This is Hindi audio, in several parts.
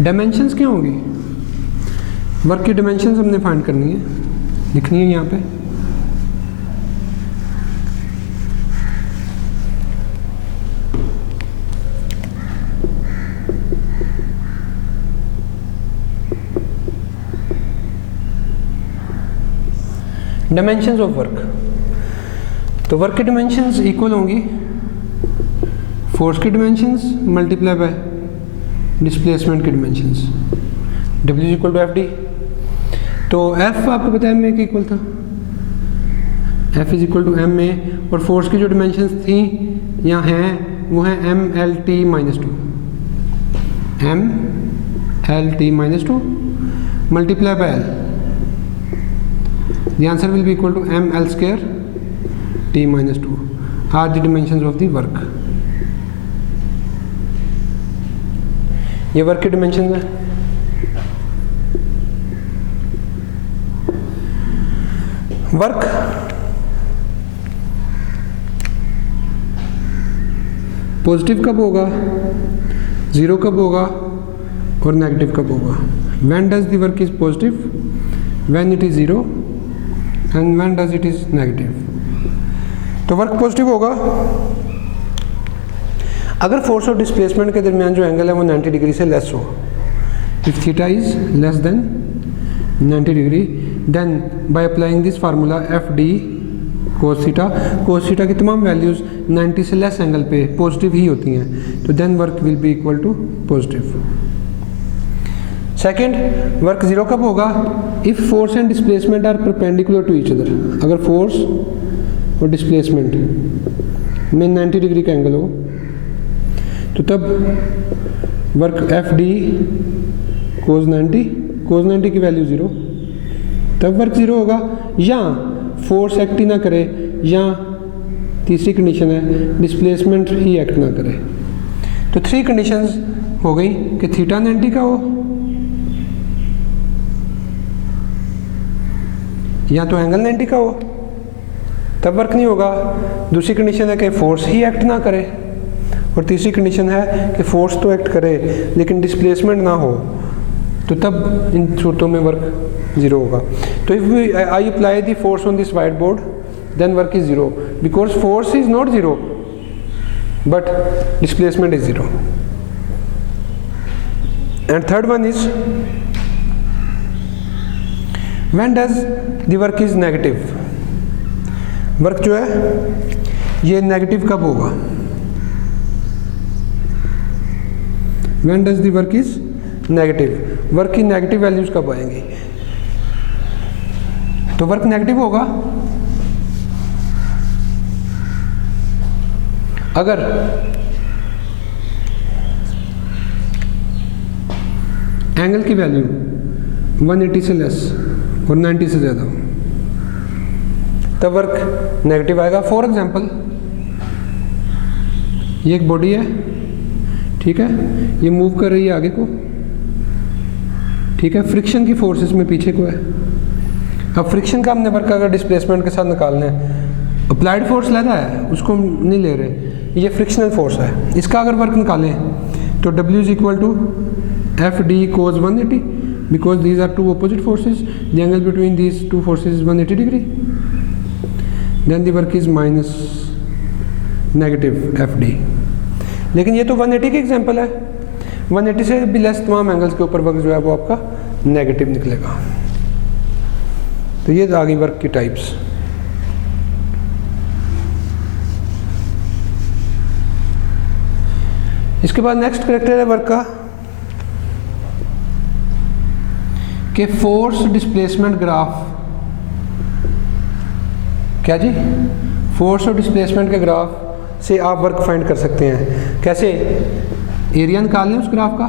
डायमेंशंस क्या होंगी? वर्क की डायमेंशंस हमने फाइंड करनी है, लिखनी है यहाँ पे। डायमेंशंस ऑफ वर्क, तो वर्क की डायमेंशंस इक्वल होंगी फोर्स की डायमेंशंस मल्टीप्लाई बाय डिस्प्लेसमेंट की dimensions, W equal to FD। तो F आपको पता है M के इक्वल था, F is equal to MA, और फोर्स की जो डायमेंशंस थी यहाँ हैं वो है MLT minus 2, MLT minus 2 multiply by L। The answer will be equal to ML square T minus 2 are the dimensions of the work। ये वर्क की डिमेंशन है। वर्क पॉजिटिव कब होगा, ज़ीरो कब होगा और नेगेटिव कब होगा? When does the work is positive, when it is zero and when does it is negative. तो वर्क पॉजिटिव होगा अगर फोर्स और डिस्प्लेसमेंट के दरमियान जो एंगल है वो 90 डिग्री से लेस हो। If theta is less than 90 degree, then by applying this formula FD cos theta की तमाम वैल्यूज़ 90 से लेस एंगल पे पॉजिटिव ही होती हैं, तो then work will be equal to positive. Second, work zero कब होगा? If force and displacement are perpendicular to each other. अगर फोर्स और डिस्प्लेसमेंट में 90 डिग्री का एंगल हो तो तब वर्क FD कोस 90 की वैल्यू ज़ीरो, तब वर्क ज़ीरो होगा। या फोर्स एक्ट ही ना करे, या तीसरी कंडीशन है डिस्प्लेसमेंट ही एक्ट ना करे। तो 3 कंडीशंस हो गई कि थीटा 90 का हो, या तो एंगल 90 का हो, तब वर्क नहीं होगा। दूसरी कंडीशन है कि फोर्स ही एक्ट ना करे, और तीसरी कंडीशन है कि फोर्स तो एक्ट करे लेकिन डिस्प्लेसमेंट ना हो, तो तब इन सूरतों में वर्क ज़ीरो होगा। तो if I apply the force on this white board then work is zero, because force is not zero but displacement is zero. And third one is when does the work is negative. Work जो है ये नेगेटिव कब होगा? When does the work is negative? Work की नेगेटिव वैल्यूज कब आएंगी? तो वर्क नेगेटिव होगा अगर एंगल की वैल्यू 180 से लेस और 90 से ज़्यादा हो, तब वर्क नेगेटिव आएगा। फॉर एग्जांपल ये एक बॉडी है, ठीक है, ये मूव कर रही है आगे को, ठीक है, फ्रिक्शन की फोर्स इसमें पीछे को है। अब फ्रिक्शन का हमने वर्क अगर डिस्प्लेसमेंट के साथ निकालना है, अप्लाइड फोर्स लेना है उसको नहीं ले रहे, ये फ्रिक्शनल फोर्स है। इसका अगर वर्क निकालें तो W is equal to FD cos 180 because these are two opposite forces, the angle between these two forces is 180 degree, then the work is minus negative FD। लेकिन ये तो 180 की एग्जांपल है, 180 से भी लेस तमाम एंगल्स के ऊपर वर्क जो है वो आपका नेगेटिव निकलेगा। तो ये आ गई वर्क की टाइप्स। इसके बाद नेक्स्ट कैरेक्टर है वर्क का कि फोर्स डिस्प्लेसमेंट ग्राफ। क्या जी? फोर्स और डिस्प्लेसमेंट के ग्राफ से आप वर्क फाइंड कर सकते हैं। कैसे? एरिया निकाल लें उस ग्राफ का,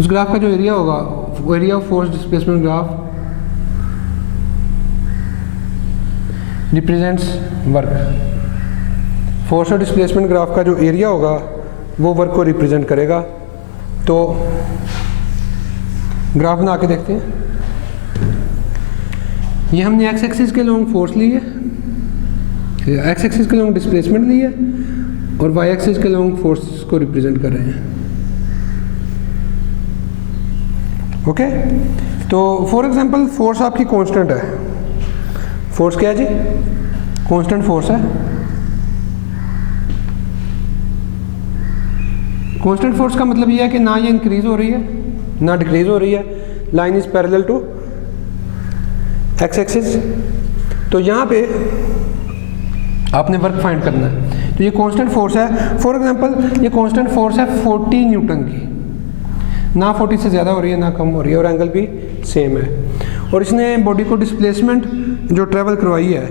उस ग्राफ का जो एरिया होगा वो area of force displacement graph represents work. Force और डिस्प्लेसमेंट ग्राफ का जो एरिया होगा वो वर्क को रिप्रेजेंट करेगा। तो ग्राफ बना के देखते हैं। ये हमने एक्स एक्सिस के लॉन्ग फोर्स ली है, एक्स एक्सिस के लॉन्ग डिस्प्लेसमेंट ली है, और वाई एक्सिस के लॉन्ग फोर्स को रिप्रेजेंट कर रहे हैं। ओके तो फॉर एग्जांपल फोर्स आपकी कांस्टेंट है। फोर्स क्या है जी? कांस्टेंट फोर्स है। कांस्टेंट फोर्स का मतलब ये है कि ना ये इंक्रीज हो रही है ना डिक्रीज हो रही है। Line is parallel to x axis. तो यहाँ पे आपने वर्क फाइंड करना है। तो ये कांस्टेंट फोर्स है। फॉर एग्जांपल ये कांस्टेंट फोर्स है 40 न्यूटन की, ना 40 से ज़्यादा हो रही है ना कम हो रही है, और एंगल भी सेम है। और इसने बॉडी को डिस्प्लेसमेंट जो ट्रेवल करवाई है,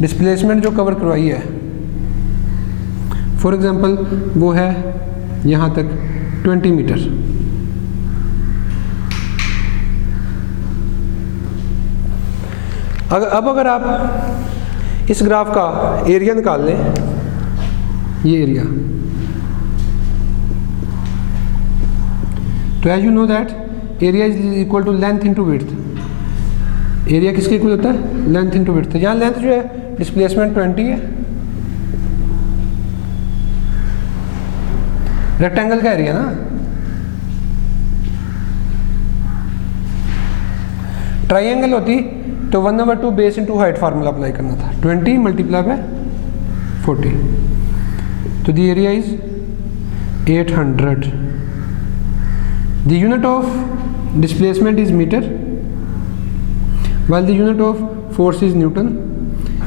डिस्प्लेसमेंट जो कवर करवाई है, फॉर एग्जांपल वो है यहाँ तक 20 मीटर। अगर आप इस ग्राफ का एरिया निकाल लें, ये एरिया, तो as you know that area is equal to length into width. Area किसके इक्वल होता है? Length into width. यहाँ लेंथ जो है डिस्प्लेसमेंट 20 है, रेक्टेंगल का एरिया ना। ट्राइंगल होती तो 1/2 base into height formula apply करना था, 20 मल्टीप्लाई बाय 40। तो the area is 800। The unit of displacement is metre while the unit of force is Newton.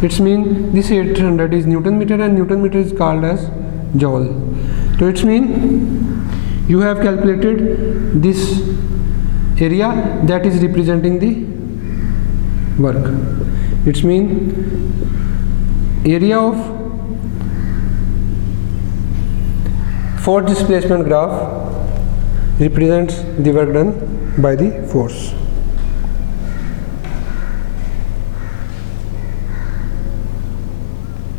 It's mean this 800 is Newton meter and Newton meter is called as joule. So it's mean you have calculated this area that is representing the work. It's mean area of force displacement graph represents the work done by the force.